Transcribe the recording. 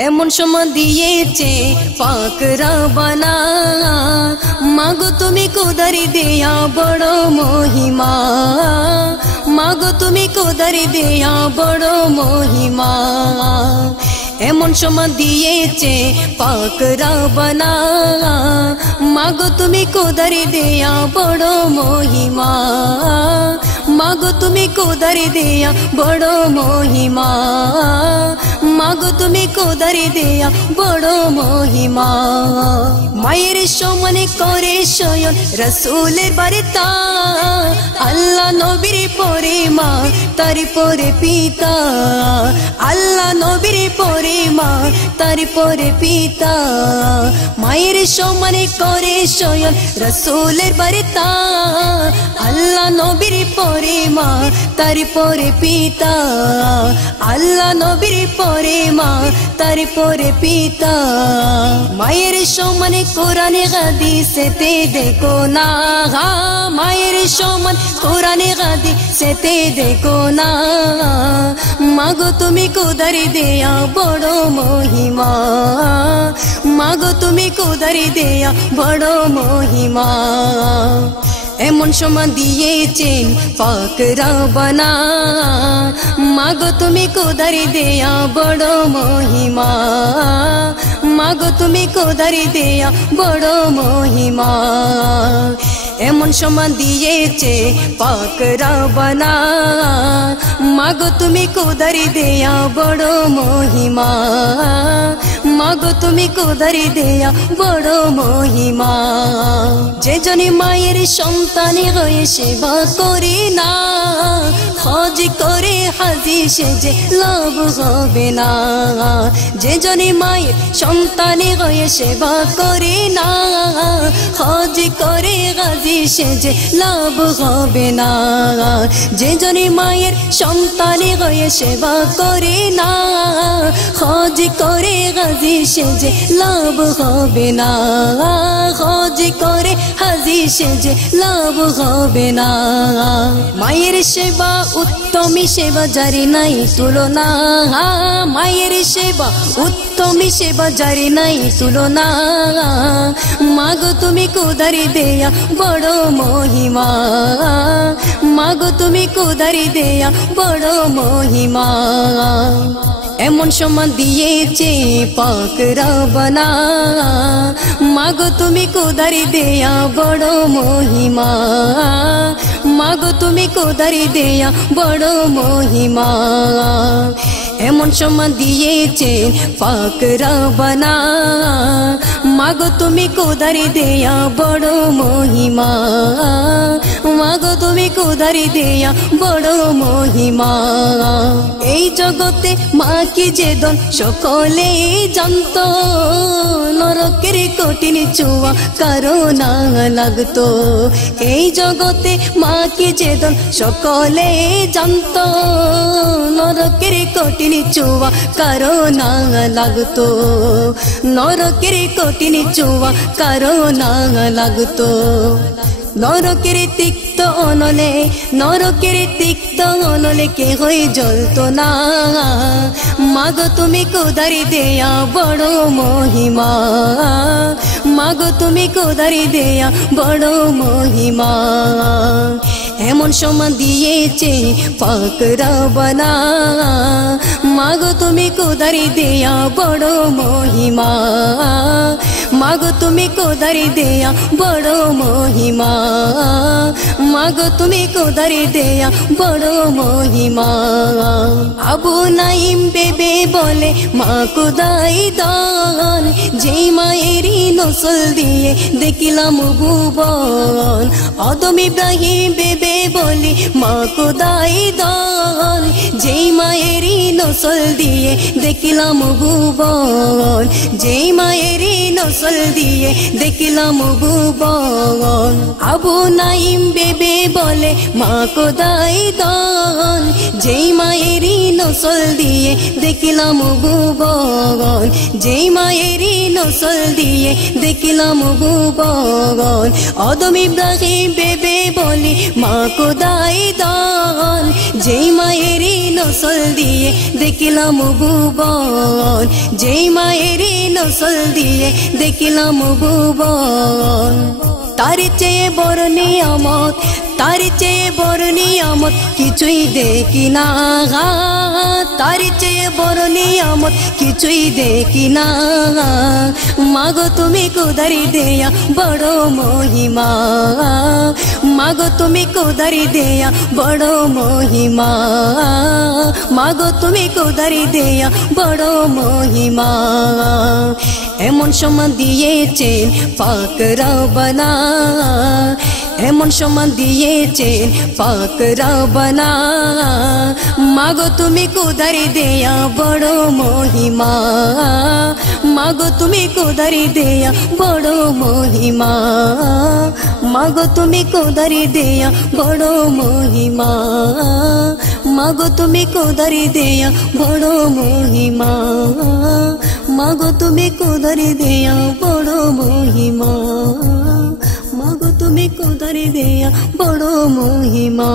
এমন সময় দিয়েছে পাক রব্বানা মাগো তুমি কুদরি দেয়া বড় মহিমা মাগো তুমি কুদরি দেয়া বড় মহিমা এমন সময় দিয়েছে পাক রব্বানা মাগো তুমি কুদরি দেয়া বড় মহিমা মাগো তুমি কুদরি দেয়া বড় মহিমা মাগো তুমি কুদরি দেয়া বড় মহিমা মায়ের সমানে করে শয়ন রাসূলের বার্তা আল্লাহ নবীর পরে মা তার পরে পিতা আল্লাহ নবীর পরে মা তার পরে পিতা মায়ের সমানে করে শয়ন রাসূলের বার্তা আল্লাহ নবীর পরে মা তার পরে পিতা আল্লাহ নবীর পরে মা তার পরে পিতা মায়ের সমানে কোরআনে হাদিসেতে দেখো না মায়ের সমান কোরআনে হাদিসেতে দেখো না মাগো তুমি কুদরি দেয়া বড় মহিমা মাগো তুমি কুদরি দেয়া বড় মহিমা এমন সময় দিয়েছেন পাক রব্বানা মাগো তুমি কুদরি দেয়া বড় মহিমা মাগো তুমি কুদরি দেয়া বড় মহিমা এমন সময় দিয়েছে পাক রব্বানা মাগো তুমি কুদরি দেয়া বড় মহিমা মাগো তুমি কুদরি দেয়া বড় মহিমা যে জনি মায়ের সন্তানে হয়ে সেবা করে না হজ করে হাজি সেজে লাভ হবে না যে জনি মায়ের সন্তানে হয়ে সেবা করে না হজ করে হাজি সেজে লাভ হবে না যে জনি মায়ের সন্তানে হয়ে সেবা করে না হজ করে হাজি সেজে লাভ হবে না হজ করে হাজি সেজে লাভ হবে না মায়ের সেবা উত্তমী সেবা জারি নাই তুলনা মায়ের সেবা উত্তমী সেবা জারি নাই তুলনা মাগো তুমি কুদরি দেয়া বড় মহিমা মাগো তুমি কুদরি দেয়া বড় মহিমা এমন সময় দিয়েছে পাক রব্বানা মাগো তুমি কুদরি দেয়া বড় মহিমা মাগো তুমি কুদরি দেয়া বড় মহিমা এমন সময় দিয়েছে পাক রব্বানা মাগো তুমি কুদরি দেয়া বড় মহিমা মাগো তুমি কুদরি দেয়া বড় মহিমা এই জগতে মা কি যে দন সকলে জানতো নরকের কঠিন চুয়া কারো না লাগতো এই জগতে মা কি যে দন সকলে জানতো নরকের কঠিন চুয়া কারো না লাগতো নরকের কঠিন চুয়া কারো না লাগতো নরকের তিক্ত অনলে নরকের তিক্ত অনলে কে হয়ে জ্বলতো না মাগো তুমি কুদরি দেয়া বড় মহিমা মাগো তুমি কুদরি দেয়া বড় মহিমা এমন সময় দিয়েছে পাক রব্বানা মাগো তুমি কুদরি দেয়া বড় মহিমা মাগো তুমি কুদরি দেয়া বড় মহিমা মাগো তুমি কুদরি দেয়া বড় মহিমা আবু নাইম বেবে বলে মা কুদাই দান যেই মায়েরই নসল দিয়ে দেখিলাম ভুবন আদম ইব্রাহিম বেবে বলি মা কুদাই দান যেই মায়েরই নসল দিয়ে দেখিলাম ভুবন যেই মায়েরই নসল দিয়ে দেখিলাম ভুবন আবু নাইম বেবে বলে মা কুদাই দান যেই মায়েরই নসল দিয়ে দেখিলাম ভুবন যেই মায়েরই নসল দিয়ে দেখলাম ভুবন আদম ইব্রাহিম বেবে বলি মা খোদাই দান যেই মায়েরই নসল দিয়ে দেখলাম ভুবন যেই মায়েরই নসল দিয়ে দেখলাম ভুবন তার চেয়ে বড় নিয়ামত তার চেয়ে বড় নিয়ামত কিছুই দেখি না তার চেয়ে বড় নিয়ামত কিছুই দেখি না মাগো তুমি কুদারি দেয়া বড় মহিমা মাগো তুমি কুদারি দেয়া বড় মহিমা মাগো তুমি কুদারি দেয়া বড় মহিমা এমন সমান দিয়েছেন পাক রব্বানা এমন সমান দিয়েছেন পাক রব্বানা মাগো তুমি কুদারি দেয়া বড় মহিমা মাগো তুমি কুদারি দেয়া বড় মহিমা মাগো তুমি কুদারি দেয়া বড় মহিমা মাগো তুমি কুদারি দেয়া বড় মহিমা মাগো তুমি কুদারি দেয়া বড় মহিমা মাগো তুমি কুদারি দেয়া বড় মহিমা।